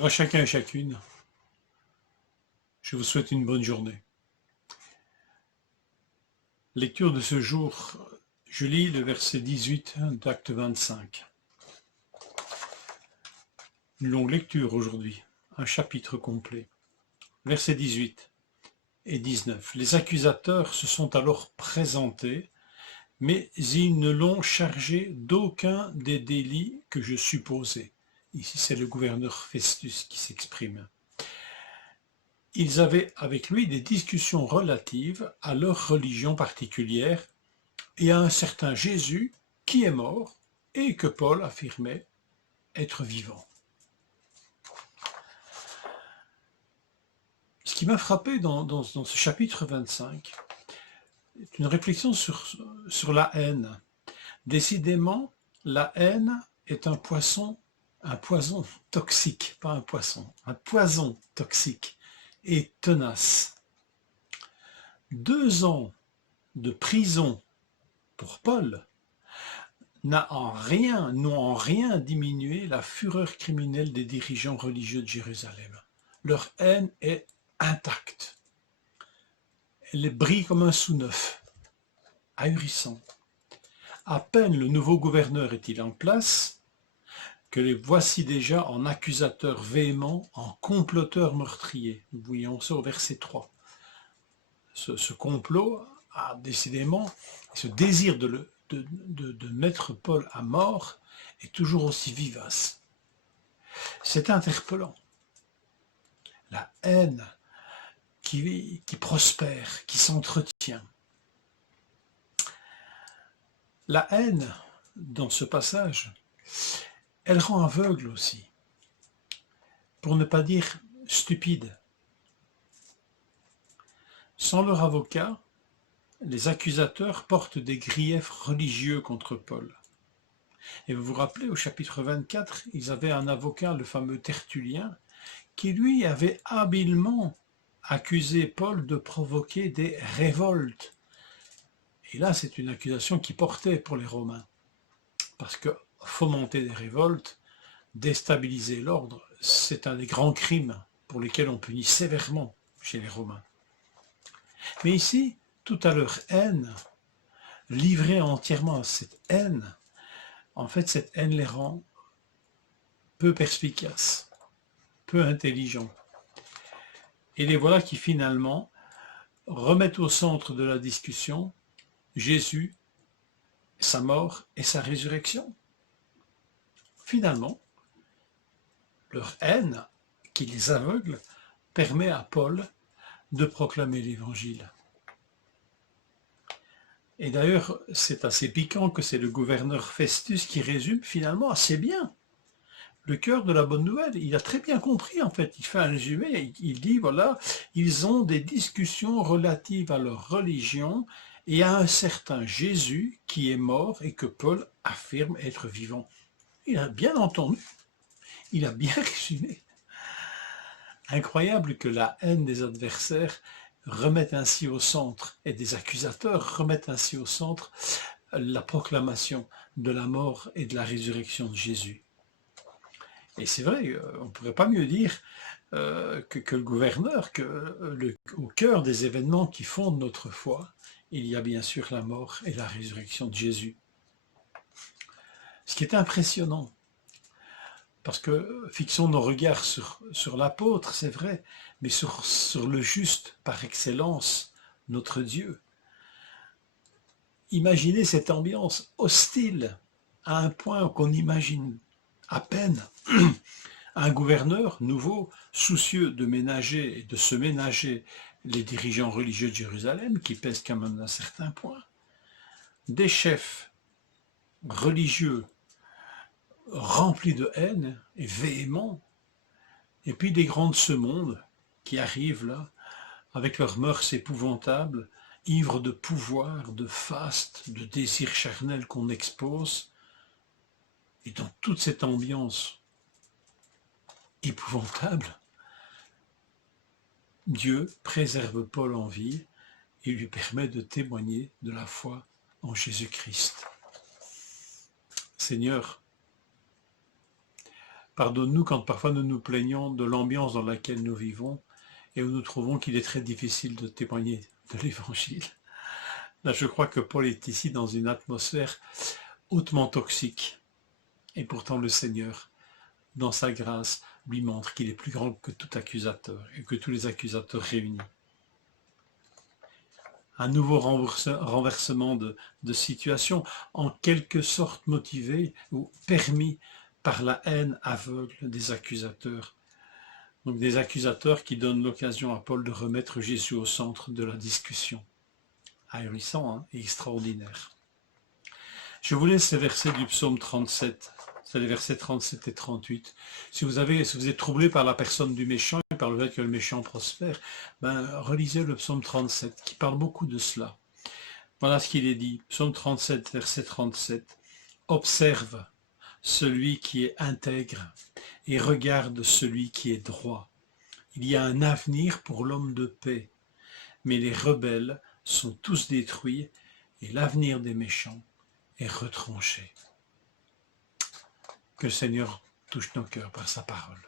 À chacun et chacune, je vous souhaite une bonne journée. Lecture de ce jour, je lis le verset 18 d'Acte 25. Une longue lecture aujourd'hui, un chapitre complet. Versets 18 et 19. Les accusateurs se sont alors présentés, mais ils ne l'ont chargé d'aucun des délits que je supposais. Ici, c'est le gouverneur Festus qui s'exprime. Ils avaient avec lui des discussions relatives à leur religion particulière et à un certain Jésus qui est mort et que Paul affirmait être vivant. Ce qui m'a frappé dans ce chapitre 25 est une réflexion sur la haine. Décidément, la haine est un poison toxique, pas un poisson, un poison toxique et tenace. 2 ans de prison pour Paul n'ont en rien diminué la fureur criminelle des dirigeants religieux de Jérusalem. Leur haine est intacte. Elle brille comme un sous-neuf, ahurissant. À peine le nouveau gouverneur est-il en place, que les voici déjà en accusateurs véhéments, en comploteurs meurtriers. Nous voyons ça au verset 3. Ce complot a décidément, ce désir de mettre Paul à mort est toujours aussi vivace. C'est interpellant. La haine qui prospère, qui s'entretient. La haine, dans ce passage, elle rend aveugle aussi, pour ne pas dire stupide. Sans leur avocat, les accusateurs portent des griefs religieux contre Paul. Et vous vous rappelez, au chapitre 24, ils avaient un avocat, le fameux Tertullien, qui lui avait habilement accusé Paul de provoquer des révoltes. Et là, c'est une accusation qui portait pour les Romains. Parce que fomenter des révoltes, déstabiliser l'ordre, c'est un des grands crimes pour lesquels on punit sévèrement chez les Romains. Mais ici, tout à leur haine, livrée entièrement à cette haine, en fait, cette haine les rend peu perspicaces, peu intelligents. Et les voilà qui finalement remettent au centre de la discussion Jésus, sa mort et sa résurrection. Finalement, leur haine qui les aveugle permet à Paul de proclamer l'évangile. Et d'ailleurs, c'est assez piquant que c'est le gouverneur Festus qui résume finalement assez bien le cœur de la bonne nouvelle. Il a très bien compris, en fait. Il fait un résumé, il dit, voilà, ils ont des discussions relatives à leur religion et à un certain Jésus qui est mort et que Paul affirme être vivant. Il a bien entendu, il a bien résumé. Incroyable que la haine des adversaires remette ainsi au centre, et des accusateurs remettent ainsi au centre la proclamation de la mort et de la résurrection de Jésus. Et c'est vrai, on ne pourrait pas mieux dire que le gouverneur, au cœur des événements qui fondent notre foi, il y a bien sûr la mort et la résurrection de Jésus. Ce qui est impressionnant, parce que fixons nos regards sur l'apôtre, c'est vrai, mais sur le juste par excellence, notre Dieu. Imaginez cette ambiance hostile à un point qu'on imagine à peine un gouverneur nouveau, soucieux de ménager et de se ménager les dirigeants religieux de Jérusalem, qui pèsent quand même d'un certain point, des chefs religieux remplis de haine et véhéments, et puis des grands de ce monde qui arrivent là, avec leurs mœurs épouvantables, ivres de pouvoir, de faste, de désirs charnels qu'on expose, et dans toute cette ambiance épouvantable, Dieu préserve Paul en vie et lui permet de témoigner de la foi en Jésus-Christ. Seigneur, Pardonne-nous quand parfois nous nous plaignons de l'ambiance dans laquelle nous vivons et où nous trouvons qu'il est très difficile de témoigner de l'Évangile. Là, je crois que Paul est ici dans une atmosphère hautement toxique. Et pourtant le Seigneur, dans sa grâce, lui montre qu'il est plus grand que tout accusateur et que tous les accusateurs réunis. Un nouveau renversement de situation, en quelque sorte motivé ou permis par la haine aveugle des accusateurs. Donc des accusateurs qui donnent l'occasion à Paul de remettre Jésus au centre de la discussion. Ahurissant et extraordinaire. Je vous laisse ces versets du psaume 37. C'est les versets 37 et 38. Si vous êtes troublé par la personne du méchant et par le fait que le méchant prospère, relisez le psaume 37 qui parle beaucoup de cela. Voilà ce qu'il est dit. Psaume 37, verset 37. Observe celui qui est intègre et regarde celui qui est droit. Il y a un avenir pour l'homme de paix, mais les rebelles sont tous détruits et l'avenir des méchants est retranché. Que le Seigneur touche nos cœurs par sa parole.